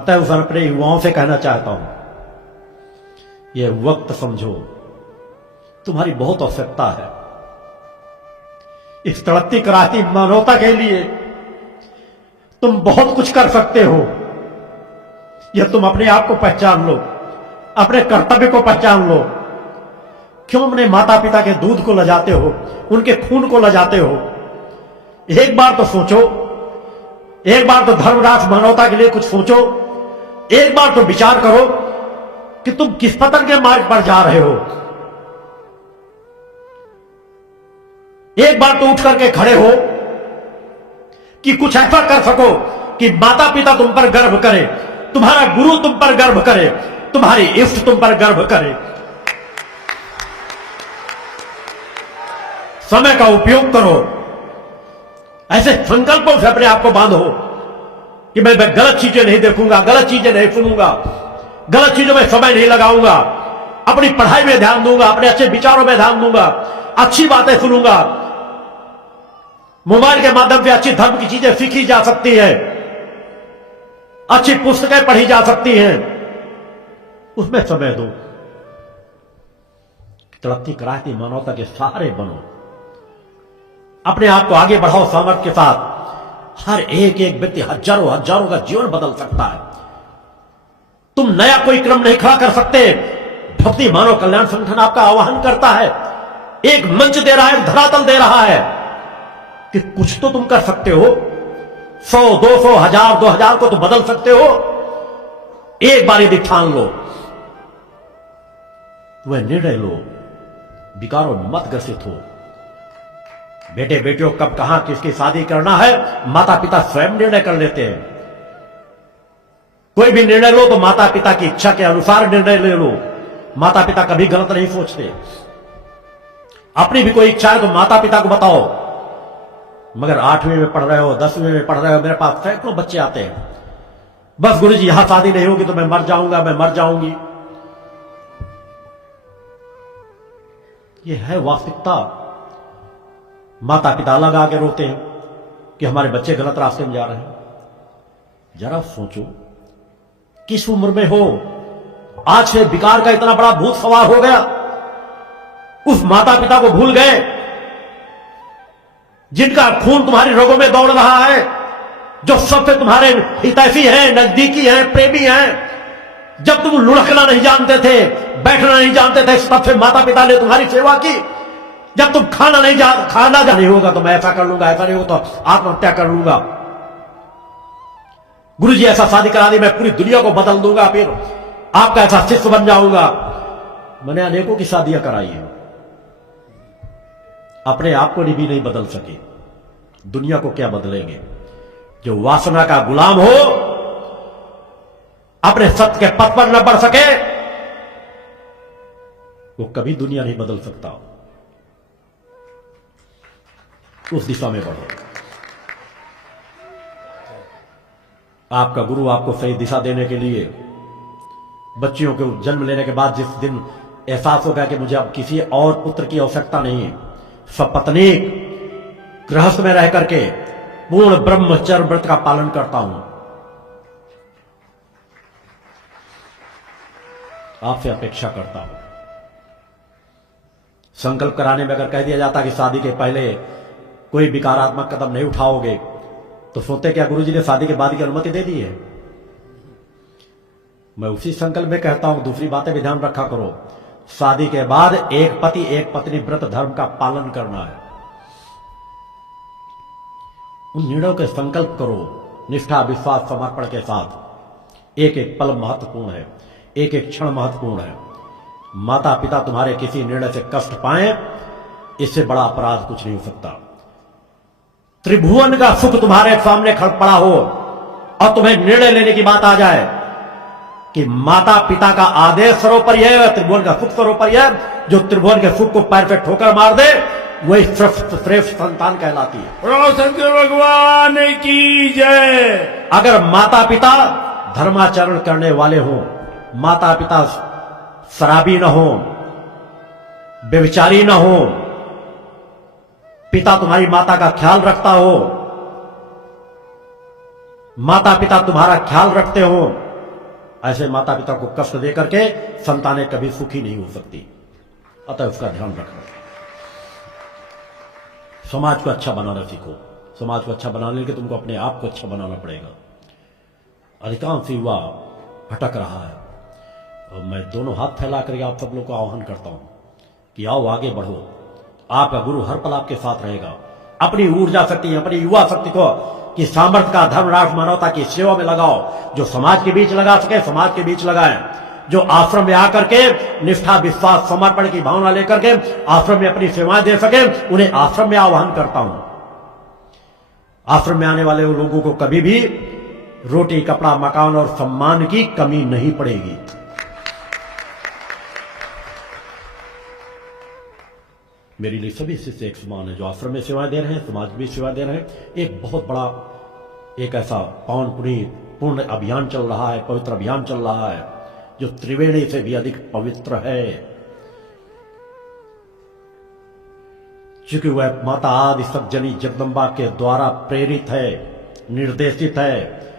अतः उस अपने युवाओं से कहना चाहता हूं, यह वक्त समझो, तुम्हारी बहुत आवश्यकता है। इस तड़पती कराहती मानवता के लिए तुम बहुत कुछ कर सकते हो। यह तुम अपने आप को पहचान लो, अपने कर्तव्य को पहचान लो। क्यों अपने माता पिता के दूध को लजाते हो, उनके खून को लजाते हो? एक बार तो सोचो, एक बार तो धर्मराष्ट्र मानवता के लिए कुछ सोचो, एक बार तो विचार करो कि तुम किस पतन के मार्ग पर जा रहे हो। एक बार तो उठ करके खड़े हो कि कुछ ऐसा कर सको कि माता पिता तुम पर गर्व करे, तुम्हारा गुरु तुम पर गर्व करे, तुम्हारी इष्ट तुम पर गर्व करे। समय का उपयोग करो, ऐसे संकल्पों से अपने आप को बांधो कि मैं गलत चीजें नहीं देखूंगा, गलत चीजें नहीं सुनूंगा, गलत चीजों में समय नहीं लगाऊंगा, अपनी पढ़ाई में ध्यान दूंगा, अपने अच्छे विचारों में ध्यान दूंगा, अच्छी बातें सुनूंगा। मोबाइल के माध्यम से अच्छी धर्म की चीजें सीखी जा सकती है, अच्छी पुस्तकें पढ़ी जा सकती हैं, उसमें समय दो। तड़पती कराहती मानवता के सहारे बनो, अपने आप को आगे बढ़ाओ सामर्थ्य के साथ। हर एक एक व्यक्ति हजारों हजारों का जीवन बदल सकता है। तुम नया कोई क्रम नहीं खड़ा कर सकते। भक्ति मानव कल्याण संगठन आपका आह्वान करता है, एक मंच दे रहा है, धरातल दे रहा है कि कुछ तो तुम कर सकते हो। 100, 200, 1000, 2000 को तो बदल सकते हो। एक बार यदि ठान लो, वह निर्णय लो, विकारों मत ग्रसित हो। बेटे बेटियों कब कहां किसकी शादी करना है, माता पिता स्वयं निर्णय कर लेते हैं। कोई भी निर्णय लो तो माता पिता की इच्छा के अनुसार निर्णय ले लो। माता पिता कभी गलत नहीं सोचते। अपनी भी कोई इच्छा है तो माता पिता को बताओ। मगर 8वीं में पढ़ रहे हो, 10वीं में पढ़ रहे हो, मेरे पास सैकड़ों बच्चे आते हैं, बस गुरुजी यहां शादी नहीं होगी तो मैं मर जाऊंगा, मैं मर जाऊंगी। यह है वास्तविकता। माता पिता अलग आके रोते हैं कि हमारे बच्चे गलत रास्ते में जा रहे हैं। जरा सोचो, किस उम्र में हो, आज से विकार का इतना बड़ा भूत सवार हो गया। उस माता पिता को भूल गए जिनका खून तुम्हारी रगों में दौड़ रहा है, जो सबसे तुम्हारे हितैषी हैं, नजदीकी हैं, प्रेमी हैं। जब तुम लुढ़कना नहीं जानते थे, बैठना नहीं जानते थे, तब से माता पिता ने तुम्हारी सेवा की। जब तुम खाना नहीं होगा तो मैं ऐसा कर लूंगा, ऐसा नहीं होगा तो आत्महत्या कर लूंगा। गुरुजी ऐसा शादी करा दी, मैं पूरी दुनिया को बदल दूंगा, फिर आपका ऐसा शिष्य बन जाऊंगा। मैंने अनेकों की शादियां कराई है, अपने आप को भी नहीं बदल सके, दुनिया को क्या बदलेंगे। जो वासना का गुलाम हो, अपने सत्य के पथ पर न बढ़ सके, वो कभी दुनिया नहीं बदल सकता। उस दिशा में बढ़ो। आपका गुरु आपको सही दिशा देने के लिए बच्चियों को जन्म लेने के बाद जिस दिन एहसास होगा कि मुझे अब किसी और पुत्र की आवश्यकता नहीं है, सपत्नीक गृहस्थ में रह करके पूर्ण ब्रह्मचर्य व्रत का पालन करता हूं, आपसे अपेक्षा करता हूं। संकल्प कराने में अगर कह दिया जाता कि शादी के पहले कोई विकारात्मक कदम नहीं उठाओगे, तो सोचते क्या गुरुजी ने शादी के बाद की अनुमति दे दी है? मैं उसी संकल्प में कहता हूं, दूसरी बातें भी ध्यान रखा करो। शादी के बाद एक पति एक पत्नी व्रत धर्म का पालन करना है। उन निर्णयों के संकल्प करो, निष्ठा विश्वास समर्पण के साथ। एक एक पल महत्वपूर्ण है, एक एक क्षण महत्वपूर्ण है। माता पिता तुम्हारे किसी निर्णय से कष्ट पाए, इससे बड़ा अपराध कुछ नहीं हो सकता। त्रिभुवन का सुख तुम्हारे सामने खड़ पड़ा हो और तुम्हें निर्णय लेने की बात आ जाए कि माता पिता का आदेश सर्वोपरि है, त्रिभुवन का सुख सर्वोपरि है। जो त्रिभुवन के सुख को पैर पे ठोकर मार दे, वही श्रेष्ठ संतान कहलाती है। शंकर भगवान की जय। अगर माता पिता धर्माचरण करने वाले हो, माता पिता शराबी न हो, व्यभिचारी न हो, पिता तुम्हारी माता का ख्याल रखता हो, माता पिता तुम्हारा ख्याल रखते हो, ऐसे माता पिता को कष्ट दे करके संतानें कभी सुखी नहीं हो सकती। अतः उसका ध्यान रखना। समाज को अच्छा बनाना सीखो। समाज को अच्छा बनाने के लिए तुमको अपने आप को अच्छा बनाना पड़ेगा। अधिकांश युवा भटक रहा है और मैं दोनों हाथ फैला करके आप सब लोग को आह्वान करता हूं कि आओ आगे बढ़ो। आपका गुरु हर पल आपके साथ रहेगा। अपनी ऊर्जा शक्ति, अपनी युवा शक्ति को कि सामर्थ्य का धर्म राष्ट्र मानवता की सेवा में लगाओ। जो समाज के बीच लगा सके समाज के बीच लगाएं। जो आश्रम में आकर के निष्ठा विश्वास समर्पण की भावना लेकर के आश्रम में अपनी सेवाएं दे सके, उन्हें आश्रम में आह्वान करता हूं। आश्रम में आने वाले लोगों को कभी भी रोटी कपड़ा मकान और सम्मान की कमी नहीं पड़ेगी। मेरे लिए सभी शिष्य एक समान है। जो आश्रम में सेवाएं दे रहे हैं, समाज में सेवा दे रहे हैं। एक बहुत बड़ा एक ऐसा पावन पूर्ण अभियान चल रहा है, पवित्र अभियान चल रहा है जो त्रिवेणी से भी अधिक पवित्र है, क्योंकि वह माता आदि सज्जनी जगदम्बा के द्वारा प्रेरित है, निर्देशित है।